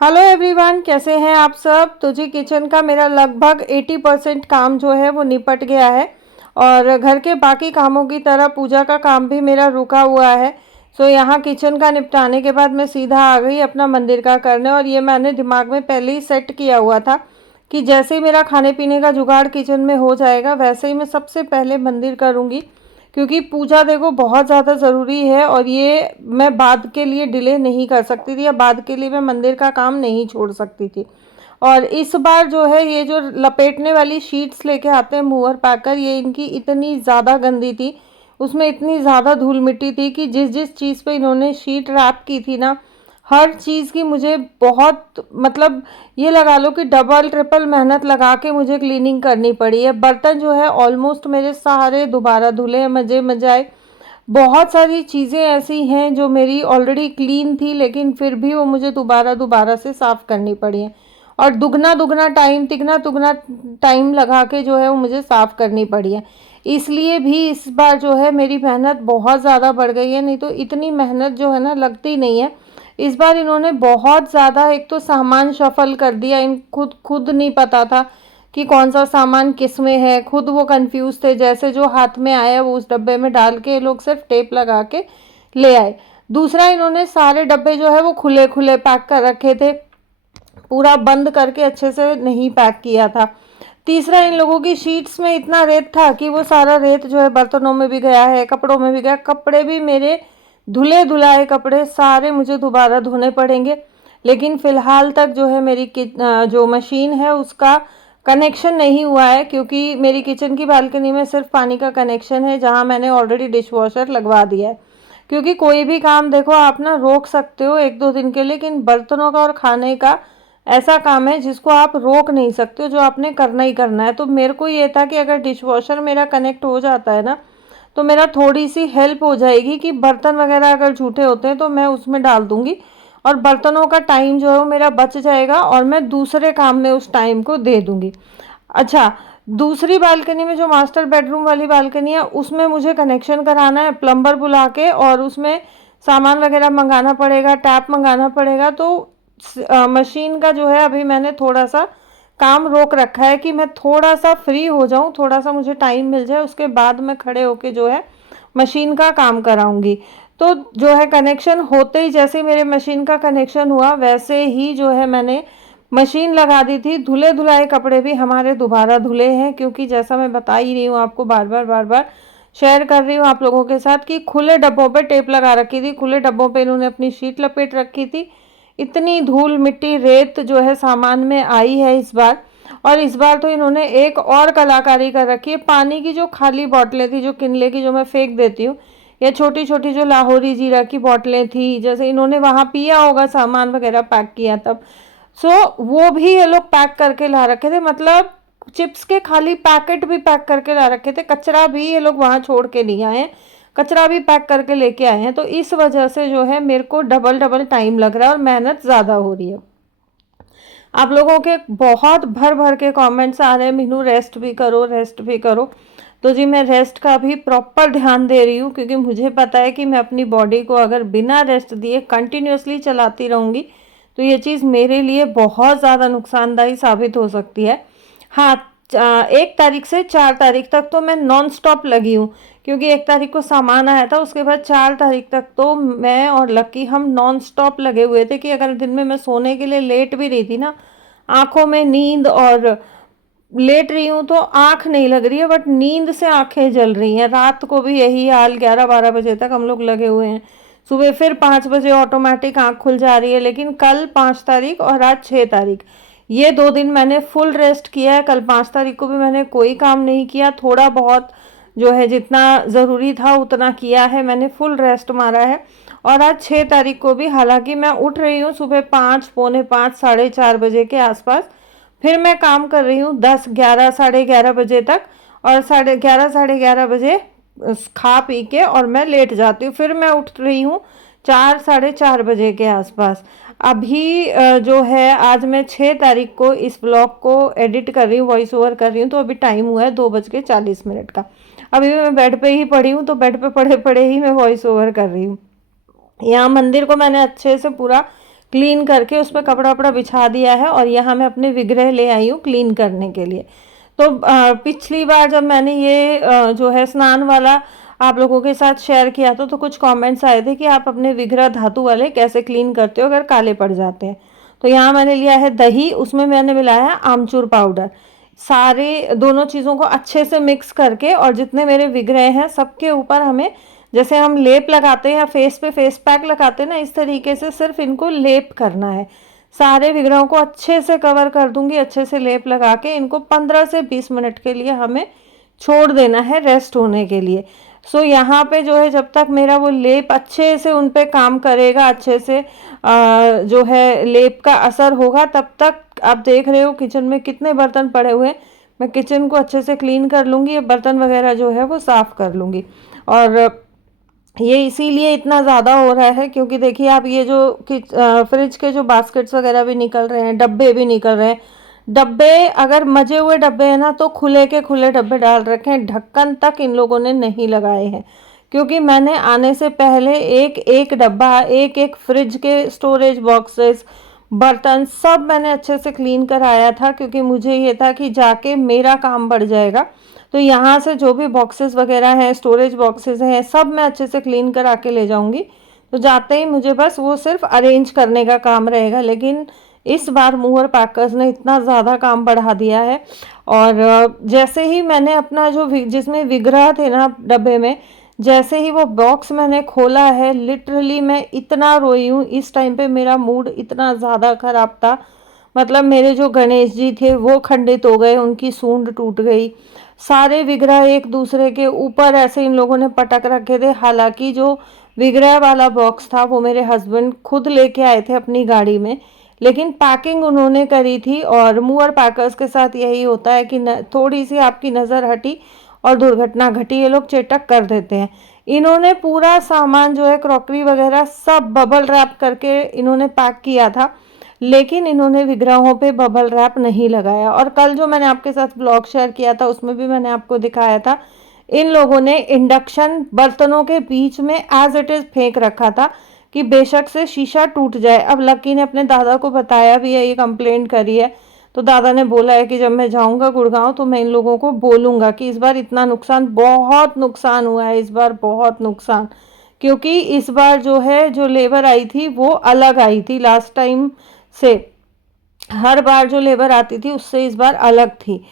Hello everyone, कैसे हैं आप सब। तो जी किचन का मेरा लगभग 80% काम जो है वो निपट गया है और घर के बाकी कामों की तरह पूजा का काम भी मेरा रुका हुआ है। सो यहाँ किचन का निपटाने के बाद मैं सीधा आ गई अपना मंदिर का करने, और ये मैंने दिमाग में पहले ही सेट किया हुआ था कि जैसे ही मेरा खाने पीने का जुगाड़ किचन में हो जाएगा वैसे ही मैं सबसे पहले मंदिर करूँगी, क्योंकि पूजा देखो बहुत ज़्यादा ज़रूरी है और ये मैं बाद के लिए डिले नहीं कर सकती थी या बाद के लिए मैं मंदिर का काम नहीं छोड़ सकती थी। और इस बार जो है ये जो लपेटने वाली शीट्स लेके आते हैं मूवर पैकर, ये इनकी इतनी ज़्यादा गंदी थी, उसमें इतनी ज़्यादा धूल मिट्टी थी कि जिस जिस चीज़ पे इन्होंने शीट रैप की थी ना, हर चीज़ की मुझे बहुत मतलब ये लगा लो कि डबल ट्रिपल मेहनत लगा के मुझे क्लीनिंग करनी पड़ी है। बर्तन जो है ऑलमोस्ट मेरे सारे दोबारा धुले हैं, मज़े मज़ाए। बहुत सारी चीज़ें ऐसी हैं जो मेरी ऑलरेडी क्लीन थी लेकिन फिर भी वो मुझे दोबारा दोबारा से साफ़ करनी पड़ी हैं, और दुगना दुगना टाइम तिगना दुगना टाइम लगा के जो है वो मुझे साफ़ करनी पड़ी है। इसलिए भी इस बार जो है मेरी मेहनत बहुत ज़्यादा बढ़ गई है, नहीं तो इतनी मेहनत जो है ना लगती नहीं है। इस बार इन्होंने बहुत ज़्यादा एक तो सामान शफल कर दिया, इन खुद खुद नहीं पता था कि कौन सा सामान किस में है, खुद वो कंफ्यूज थे। जैसे जो हाथ में आया वो उस डब्बे में डाल के ये लोग सिर्फ टेप लगा के ले आए। दूसरा, इन्होंने सारे डब्बे जो है वो खुले खुले पैक कर रखे थे, पूरा बंद करके अच्छे से नहीं पैक किया था। तीसरा, इन लोगों की शीट्स में इतना रेत था कि वो सारा रेत जो है बर्तनों में भी गया है, कपड़ों में भी गया। कपड़े भी मेरे धुले धुलाए कपड़े सारे मुझे दोबारा धोने पड़ेंगे। लेकिन फ़िलहाल तक जो है मेरी जो मशीन है उसका कनेक्शन नहीं हुआ है, क्योंकि मेरी किचन की बालकनी में सिर्फ पानी का कनेक्शन है, जहाँ मैंने ऑलरेडी डिश वॉशर लगवा दिया है। क्योंकि कोई भी काम देखो आप ना रोक सकते हो एक दो दिन के लिए, लेकिन बर्तनों का और खाने का ऐसा काम है जिसको आप रोक नहीं सकते हो, जो आपने करना ही करना है। तो मेरे को ये था कि अगर डिश वॉशर मेरा कनेक्ट हो जाता है ना, तो मेरा थोड़ी सी हेल्प हो जाएगी कि बर्तन वगैरह अगर झूठे होते हैं तो मैं उसमें डाल दूँगी और बर्तनों का टाइम जो है वो मेरा बच जाएगा और मैं दूसरे काम में उस टाइम को दे दूँगी। अच्छा, दूसरी बालकनी में जो मास्टर बेडरूम वाली बालकनी है उसमें मुझे कनेक्शन कराना है प्लम्बर बुला के, और उसमें सामान वगैरह मंगाना पड़ेगा, टैप मंगाना पड़ेगा। तो मशीन का जो है अभी मैंने थोड़ा सा काम रोक रखा है कि मैं थोड़ा सा फ्री हो जाऊं, थोड़ा सा मुझे टाइम मिल जाए, उसके बाद मैं खड़े होके जो है मशीन का काम कराऊंगी। तो जो है कनेक्शन होते ही, जैसे मेरे मशीन का कनेक्शन हुआ वैसे ही जो है मैंने मशीन लगा दी थी। धुले धुलाए कपड़े भी हमारे दोबारा धुले हैं, क्योंकि जैसा मैं बता ही रही हूँ आपको, बार बार शेयर कर रही हूँ आप लोगों के साथ कि खुले डब्बों पे टेप लगा रखी थी, खुले डब्बों पे इन्होंने अपनी शीट लपेट रखी थी। इतनी धूल मिट्टी रेत जो है सामान में आई है इस बार। और इस बार तो इन्होंने एक और कलाकारी कर रखी है। पानी की जो खाली बोतलें थी जो किनले की, जो मैं फेंक देती हूँ, या छोटी छोटी जो लाहौरी जीरा की बोतलें थी, जैसे इन्होंने वहाँ पिया होगा सामान वगैरह पैक किया तब, सो वो भी ये लोग पैक करके ला रखे थे। मतलब चिप्स के खाली पैकेट भी पैक करके ला रखे थे, कचरा भी ये लोग वहाँ छोड़ के नहीं आए, कचरा भी पैक करके लेके आए हैं। तो इस वजह से जो है मेरे को डबल डबल टाइम लग रहा है और मेहनत ज़्यादा हो रही है। आप लोगों के बहुत भर भर के कमेंट्स आ रहे हैं, मीनू रेस्ट भी करो, रेस्ट भी करो। तो जी मैं रेस्ट का भी प्रॉपर ध्यान दे रही हूँ, क्योंकि मुझे पता है कि मैं अपनी बॉडी को अगर बिना रेस्ट दिए कंटिन्यूसली चलाती रहूँगी तो ये चीज़ मेरे लिए बहुत ज़्यादा नुकसानदायी साबित हो सकती है। हाँ, 1 तारीख से 4 तारीख तक तो मैं नॉन स्टॉप लगी हूँ, क्योंकि 1 तारीख को सामान आया था, उसके बाद 4 तारीख तक तो मैं और लक्की हम नॉन स्टॉप लगे हुए थे कि अगर दिन में मैं सोने के लिए लेट भी रही थी ना, आंखों में नींद, और लेट रही हूँ तो आंख नहीं लग रही है बट नींद से आंखें जल रही हैं। रात को भी यही हाल, 11-12 बजे तक हम लोग लगे हुए हैं। सुबह फिर 5 बजे ऑटोमेटिक आंख खुल जा रही है। लेकिन कल 5 तारीख और आज 6 तारीख, ये 2 दिन मैंने फुल रेस्ट किया है। कल 5 तारीख को भी मैंने कोई काम नहीं किया, थोड़ा बहुत जो है जितना ज़रूरी था उतना किया है, मैंने फुल रेस्ट मारा है। और आज 6 तारीख को भी, हालांकि मैं उठ रही हूँ सुबह 5, पौने 5, 4:30 बजे के आसपास, फिर मैं काम कर रही हूँ 10, 11, 11:30 बजे तक, और 11:30, 11:30 बजे खा पी के और मैं लेट जाती हूँ। फिर मैं उठ रही हूँ 4, 4:30 बजे के आसपास। अभी जो है आज मैं 6 तारीख को इस ब्लॉग को एडिट कर रही हूँ, वॉइस ओवर कर रही हूँ, तो अभी टाइम हुआ है 2:40 का। अभी मैं बेड पे ही पड़ी हूँ, तो बेड पे पड़े पड़े ही मैं वॉइस ओवर कर रही हूँ। यहाँ मंदिर को मैंने अच्छे से पूरा क्लीन करके उस पर कपड़ा वपड़ा बिछा दिया है और यहाँ मैं अपने विग्रह ले आई हूँ क्लीन करने के लिए। तो पिछली बार जब मैंने ये जो है स्नान वाला आप लोगों के साथ शेयर किया था तो कुछ कमेंट्स आए थे कि आप अपने विग्रह धातु वाले कैसे क्लीन करते हो अगर काले पड़ जाते हैं। तो यहाँ मैंने लिया है दही, उसमें मैंने मिलाया है आमचूर पाउडर। सारे दोनों चीज़ों को अच्छे से मिक्स करके और जितने मेरे विग्रह हैं सबके ऊपर हमें, जैसे हम लेप लगाते हैं या फेस पे फेस पैक लगाते हैं ना, इस तरीके से सिर्फ इनको लेप करना है। सारे विग्रहों को अच्छे से कवर कर दूंगी, अच्छे से लेप लगा के इनको 15 से 20 मिनट के लिए हमें छोड़ देना है रेस्ट होने के लिए। सो यहाँ पे जो है जब तक मेरा वो लेप अच्छे से उन पे काम करेगा, अच्छे से जो है लेप का असर होगा, तब तक आप देख रहे हो किचन में कितने बर्तन पड़े हुए हैं। मैं किचन को अच्छे से क्लीन कर लूँगी, ये बर्तन वगैरह जो है वो साफ़ कर लूँगी। और ये इसीलिए इतना ज़्यादा हो रहा है क्योंकि देखिए आप ये जो फ्रिज के जो बास्केट्स वगैरह भी निकल रहे हैं, डब्बे भी निकल रहे हैं। डब्बे अगर मजे हुए डब्बे हैं ना तो खुले के खुले डब्बे डाल रखे हैं, ढक्कन तक इन लोगों ने नहीं लगाए हैं। क्योंकि मैंने आने से पहले एक एक डब्बा, एक एक फ्रिज के स्टोरेज बॉक्सेस, बर्तन सब मैंने अच्छे से क्लीन कराया था क्योंकि मुझे ये था कि जाके मेरा काम बढ़ जाएगा। तो यहाँ से जो भी बॉक्सेस वगैरह हैं, स्टोरेज बॉक्सेस हैं, सब मैं अच्छे से क्लीन करा के ले जाऊँगी। तो जाते ही मुझे बस वो सिर्फ अरेंज करने का काम रहेगा। लेकिन इस बार मूवर पैकर्स ने इतना ज़्यादा काम बढ़ा दिया है। और जैसे ही मैंने अपना जो जिसमें विग्रह थे ना डब्बे में, जैसे ही वो बॉक्स मैंने खोला है, लिटरली मैं इतना रोई हूँ। इस टाइम पे मेरा मूड इतना ज़्यादा ख़राब था। मतलब मेरे जो गणेश जी थे वो खंडित हो गए, उनकी सूंड टूट गई। सारे विग्रह एक दूसरे के ऊपर ऐसे इन लोगों ने पटक रखे थे। हालांकि जो विग्रह वाला बॉक्स था वो मेरे हस्बैंड खुद लेके आए थे अपनी गाड़ी में, लेकिन पैकिंग उन्होंने करी थी। और मूवर पैकर्स के साथ यही होता है कि थोड़ी सी आपकी नज़र हटी और दुर्घटना घटी, ये लोग चेटक कर देते हैं। इन्होंने पूरा सामान जो है क्रॉकरी वगैरह सब बबल रैप करके इन्होंने पैक किया था, लेकिन इन्होंने विग्रहों पे बबल रैप नहीं लगाया। और कल जो मैंने आपके साथ ब्लॉग शेयर किया था उसमें भी मैंने आपको दिखाया था, इन लोगों ने इंडक्शन बर्तनों के बीच में एज इट इज़ फेंक रखा था कि बेशक से शीशा टूट जाए। अब लक्की ने अपने दादा को बताया भी है, ये कंप्लेंट करी है। तो दादा ने बोला है कि जब मैं जाऊंगा गुड़गांव तो मैं इन लोगों को बोलूँगा कि इस बार इतना नुकसान, बहुत नुकसान हुआ है इस बार, बहुत नुकसान। क्योंकि इस बार जो है जो लेबर आई थी वो अलग आई थी, लास्ट टाइम से हर बार जो लेबर आती थी उससे इस बार अलग थी।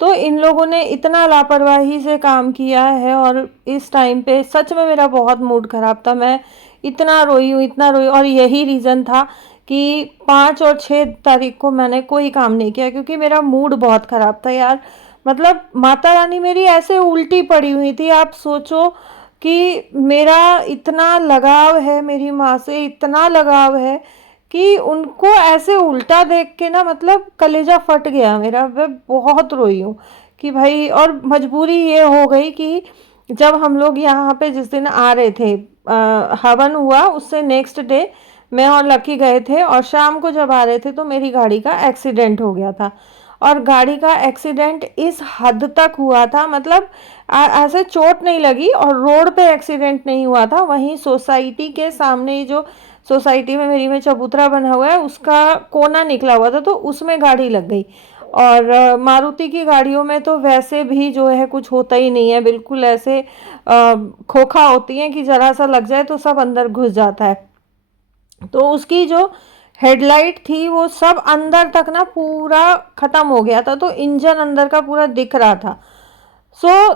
तो इन लोगों ने इतना लापरवाही से काम किया है और इस टाइम पे सच में मेरा बहुत मूड ख़राब था। मैं इतना रोई हूँ, इतना रोई। और यही रीज़न था कि 5 और 6 तारीख को मैंने कोई काम नहीं किया क्योंकि मेरा मूड बहुत ख़राब था यार। मतलब माता रानी मेरी ऐसे उल्टी पड़ी हुई थी। आप सोचो कि मेरा इतना लगाव है मेरी माँ से, इतना लगाव है कि उनको ऐसे उल्टा देख के ना मतलब कलेजा फट गया मेरा। मैं बहुत रोई हूँ कि भाई, और मजबूरी ये हो गई कि जब हम लोग यहाँ पे जिस दिन आ रहे थे, हवन हुआ उससे नेक्स्ट डे मैं और लकी गए थे और शाम को जब आ रहे थे तो मेरी गाड़ी का एक्सीडेंट हो गया था। और गाड़ी का एक्सीडेंट इस हद तक हुआ था, मतलब ऐसे चोट नहीं लगी और रोड पे एक्सीडेंट नहीं हुआ था, वहीं सोसाइटी के सामने जो सोसाइटी में मेरी में चबूतरा बना हुआ है उसका कोना निकला हुआ था तो उसमें गाड़ी लग गई। और मारुति की गाड़ियों में तो वैसे भी जो है कुछ होता ही नहीं है, बिल्कुल ऐसे खोखा होती हैं कि ज़रा सा लग जाए तो सब अंदर घुस जाता है। तो उसकी जो हेडलाइट थी वो सब अंदर तक ना पूरा ख़त्म हो गया था, तो इंजन अंदर का पूरा दिख रहा था। सो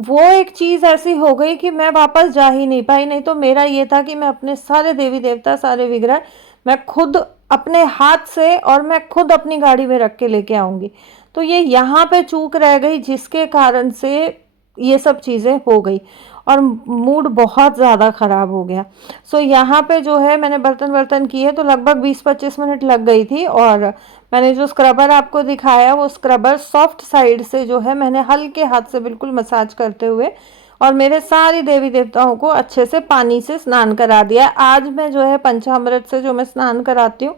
वो एक चीज़ ऐसी हो गई कि मैं वापस जा ही नहीं पाई। नहीं तो मेरा ये था कि मैं अपने सारे देवी देवता, सारे विग्रह मैं खुद अपने हाथ से और मैं खुद अपनी गाड़ी में रख के लेके आऊँगी। तो ये यहाँ पे चूक रह गई जिसके कारण से ये सब चीज़ें हो गई और मूड बहुत ज़्यादा ख़राब हो गया। सो यहाँ पे जो है मैंने बर्तन किए तो लगभग 20-25 मिनट लग गई थी। और मैंने जो स्क्रबर आपको दिखाया वो स्क्रबर सॉफ्ट साइड से जो है मैंने हल्के हाथ से बिल्कुल मसाज करते हुए और मेरे सारे देवी देवताओं को अच्छे से पानी से स्नान करा दिया। आज मैं जो है पंचामृत से जो मैं स्नान कराती हूँ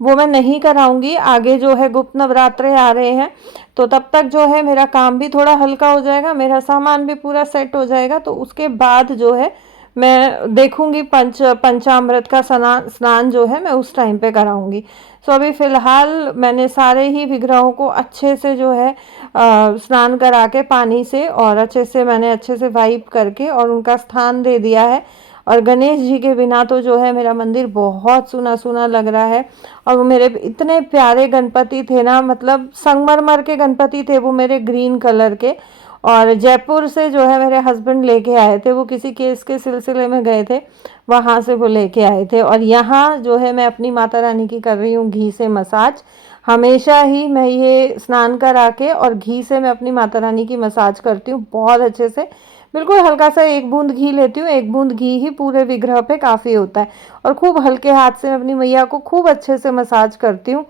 वो मैं नहीं कराऊंगी, आगे जो है गुप्त नवरात्रे आ रहे हैं तो तब तक जो है मेरा काम भी थोड़ा हल्का हो जाएगा, मेरा सामान भी पूरा सेट हो जाएगा। तो उसके बाद जो है मैं देखूंगी पंचामृत का स्नान जो है मैं उस टाइम पे कराऊंगी। सो अभी फ़िलहाल मैंने सारे ही विग्रहों को अच्छे से जो है स्नान करा के पानी से, और अच्छे से वाइप करके और उनका स्थान दे दिया है। और गणेश जी के बिना तो जो है मेरा मंदिर बहुत सूना सूना लग रहा है। और वो मेरे इतने प्यारे गणपति थे ना, मतलब संगमरमर के गणपति थे वो मेरे, ग्रीन कलर के। और जयपुर से जो है मेरे हस्बैंड लेके आए थे, वो किसी केस के सिलसिले में गए थे, वहाँ से वो लेके आए थे। और यहाँ जो है मैं अपनी माता रानी की कर रही हूँ घी से मसाज। हमेशा ही मैं ये स्नान करा के और घी से मैं अपनी माता रानी की मसाज करती हूँ बहुत अच्छे से। बिल्कुल हल्का सा 1 बूंद घी लेती हूँ, 1 बूंद घी ही पूरे विग्रह पे काफ़ी होता है। और खूब हल्के हाथ से मैं अपनी मैया को खूब अच्छे से मसाज करती हूँ।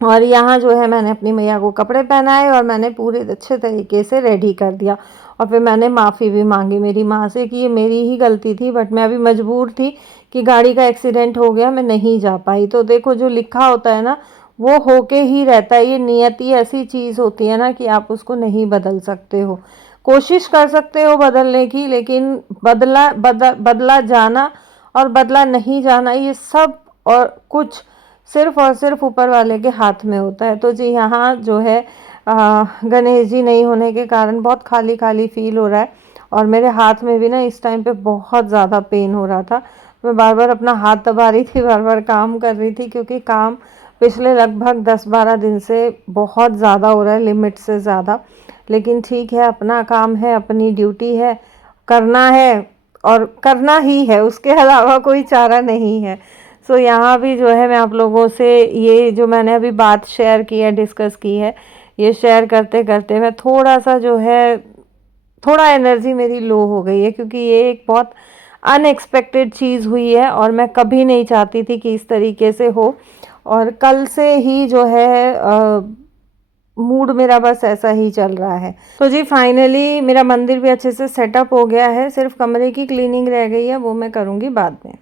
और यहाँ जो है मैंने अपनी मैया को कपड़े पहनाए और मैंने पूरे अच्छे तरीके से रेडी कर दिया। और फिर मैंने माफ़ी भी मांगी मेरी माँ से कि ये मेरी ही गलती थी, बट मैं अभी मजबूर थी कि गाड़ी का एक्सीडेंट हो गया, मैं नहीं जा पाई। तो देखो जो लिखा होता है ना वो होके ही रहता है। ये नियति ऐसी चीज़ होती है ना कि आप उसको नहीं बदल सकते हो। कोशिश कर सकते हो बदलने की, लेकिन बदला जाना और बदला नहीं जाना ये सब और कुछ सिर्फ और सिर्फ ऊपर वाले के हाथ में होता है। तो जी यहाँ जो है गणेश जी नहीं होने के कारण बहुत खाली खाली फील हो रहा है। और मेरे हाथ में भी ना इस टाइम पे बहुत ज़्यादा पेन हो रहा था। मैं बार बार अपना हाथ दबा रही थी, बार बार काम कर रही थी, क्योंकि काम पिछले लगभग 10-12 दिन से बहुत ज़्यादा हो रहा है, लिमिट से ज़्यादा। लेकिन ठीक है, अपना काम है, अपनी ड्यूटी है, करना है और करना ही है, उसके अलावा कोई चारा नहीं है। सो यहाँ भी जो है मैं आप लोगों से ये जो मैंने अभी बात शेयर की है, डिस्कस की है, ये शेयर करते करते मैं थोड़ा सा जो है थोड़ा एनर्जी मेरी लो हो गई है, क्योंकि ये एक बहुत अनएक्सपेक्टेड चीज़ हुई है और मैं कभी नहीं चाहती थी कि इस तरीके से हो। और कल से ही जो है मूड मेरा बस ऐसा ही चल रहा है। तो जी फाइनली मेरा मंदिर भी अच्छे से सेटअप हो गया है, सिर्फ कमरे की क्लीनिंग रह गई है, वो मैं करूँगी बाद में।